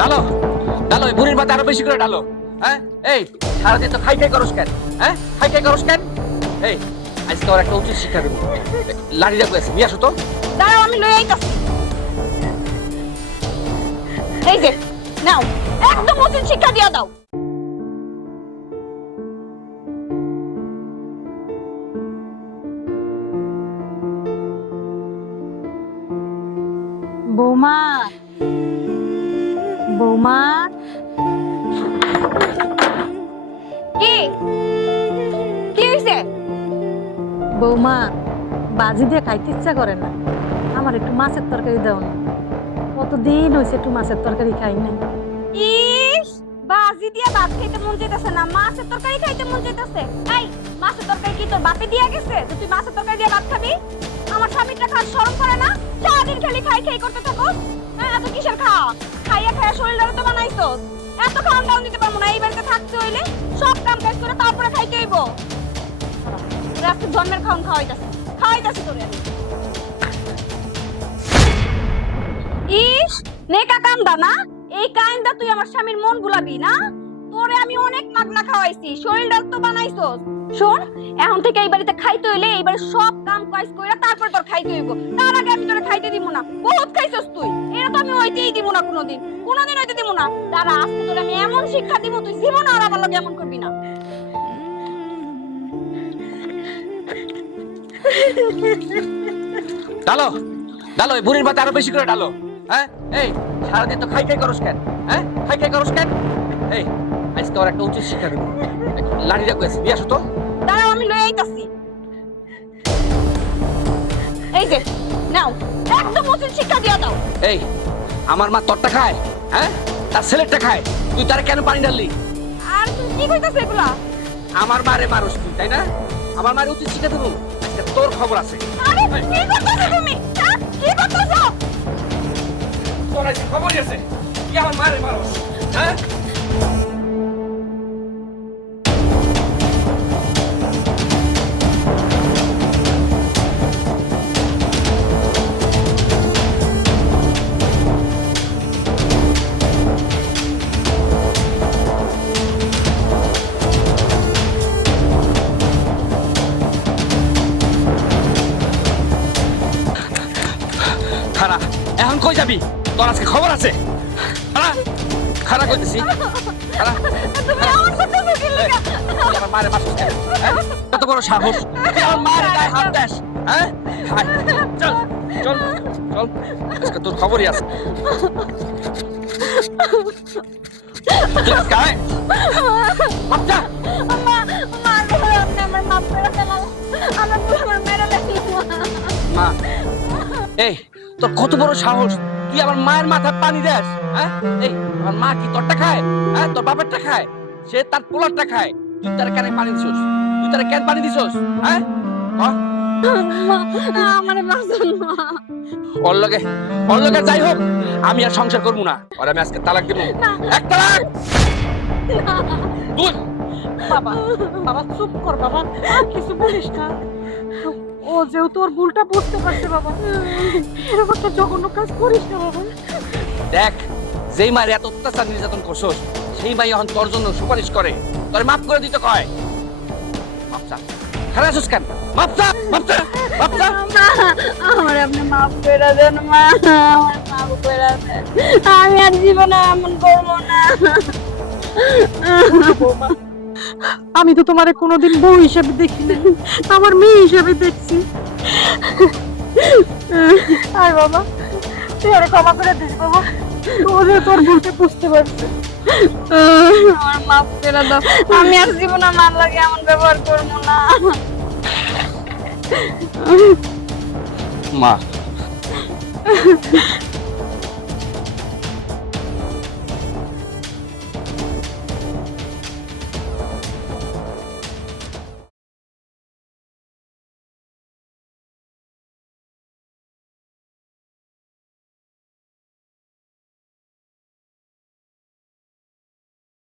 ডালো ডালো, এই বুড়ির মাথা আরো বেশি করে ডালো। হ্যাঁ, এই সারাদিন তো খাই খাই করস কেন? হ্যাঁ, খাই খাই করস কেন? এই আজকে ওর একটা উচিত শিক্ষা দেবো। লাড়ি রাখবে, নিয়ে আসো তো। দাঁড়াও, আমি লই আইতাছি। এই যে নাও, একদম উচিত শিক্ষা দিয়া দাও। বৌমা, বৌমা, কি কি হইছে? বৌমা, বাজি দিয়ে খাইতে ইচ্ছা করে না। আমার একটু মাছের তরকারি দাও না। কতদিন হয়েছে একটু মাছের তরকারি খাই নাই। ইস, বাজি দিয়া ভাত খাইতে মন চাইতেছে না, মাছের তরকারি খাইতে মন চাইতেছে। এই মাছের তরকারি কি তোর বাপে দিয়া গেছে যে তুই মাছের তরকারি দিয়ে ভাত খাবি? আমার স্বামীটা খাস শরম করে না? সারাদিন খালি খাই খাই করতে থাকো। হ্যাঁ, এত কিসের খাওয়া? খাইয়া খাইয়া শরীরটাও তো বানাইছো। এত খাওয়ান দাওয়ান দিতে পারবো না। এই বাড়িতে থাকতে হইলে সব কাম কাজ করে তারপরে খাইতে হইব। তোরা আজকে জন্মের খাওয়ান খাওয়াইতাছে, খাওয়াইতাছে তোরে আমি। ইস, নেকা কান্দা না? এই কান্দা তুই আমার স্বামীর মন গুলাবি না? তোরে আমি অনেক মাগনা খাওয়াইছি, শরীরটাও তো বানাইছস। শোন, এখন থেকে এই বাড়িতে খাইতে হইলে এইবার সব কাম কাজ কইরা তারপর তোর খাইতে হইব। তার আগে আমি তোরে খাইতে দিব না। বহুত খাইছস তুই, এটা তো আমি হইতেই দিব না কোনোদিন, কোনোদিন হইতে দিব না। দাঁড়া, আজকে তোরে আমি এমন শিক্ষা দিব তুই জীবন আর আমার লগে এমন করবি না। ডালো ডালো, এই বুড়ির মাথা আরো বেশি করে ডালো। হ্যাঁ, এই সারাদিন তো খাই খাই করস কেন? হ্যাঁ, খাই খাই করস কেন? এই আজকে ওর একটা উচিত শিক্ষা দেবো। লাড়ি রাখবে, নিয়ে আসো তো। দাঁড়াও, আমি লই আইতাছি। এই যে নাও, একদম উচিত শিক্ষা দিয়া দাও। এই আমার মা তোরটা খায়, হ্যাঁ, তার ছেলেরটা খায়, তুই তার কেন পানি ঢাললি? আর তুই কি কইতাছ এগুলা? আমার মারে মারস তুই, তাই না? আমার মারে উচিত শিক্ষা দেবো, আজকে তোর খবর আছে। আরে কি করতেছ তুমি? হ্যাঁ, কি করতেছ? তোর আজকে খবরই আছে, কি আমার মারে মারস? হ্যাঁ, খারা এখন কই যাবি? তোর আজকে খবর আছে। খারা খারা কইতেছি, খারা। তুমি আমার সাথে কি লাগা? তুই আমার মারে মারছিস কেন? হ্যাঁ? কত বড় সাহস, তুই আমার মারে গায়ে হাত দেস? হ্যাঁ, আয়, চল চল চল, আজকে তোর খবরই আছে। তুই আজকে আয়। মাপ যা। মা, মা, আপনি আমার মাফ করে দেন। আমার ভুল, আমার মেরে লাগলো। মা, এই তোর কত বড় সাহস, তুই আমার মায়ের মাথায় পানি দেস? হ্যাঁ, এই আমার মা কি তোরটা খায়? হ্যাঁ, তোর বাপেরটা খায়, সে তার পোলারটা খায়, তুই তার কেন পানি দিছস? তুই তার কেন পানি দিছস? হ্যাঁ, মা, আমারে বাঁচান মা। ওর লগে যাই হোক, আমি আর সংসার করবো না, আর আমি আজকে তালাক দেবো। এক তালাক। তুই বাবা, বাবা চুপ কর বাবা, আর কিছু বলিস না। ও যেহেতু ওর ভুলটা বুঝতে পারছে বাবা, এরকম একটা জঘন্য কাজ করিস না বাবা। দেখ, যেই মায়ের এত অত্যাচার নির্যাতন করছস, সেই মাই এখন তোর জন্য সুপারিশ করে, তোর মাফ করে দিতে কয়। মাফ চা, খারাপ আছিস কেন? মাফ চা, মাফ চা, মাফ চা। আমার আপনি মাফ করে দেন মা, আমার মাফ করে দেন। আমি আর জীবনে এমন করবো না। আমি তো তোমারে কোনোদিন বউ হিসেবে দেখি না, আমার মেয়ে হিসেবে দেখছি। আর বাবা, তুই আরে ক্ষমা করে দিস বাবা, ও যে তোর ভুলটা বুঝতে পারছে। আমার মাফ করে দাও, আমি আর জীবনে মার লাগে এমন ব্যবহার করবো না। মা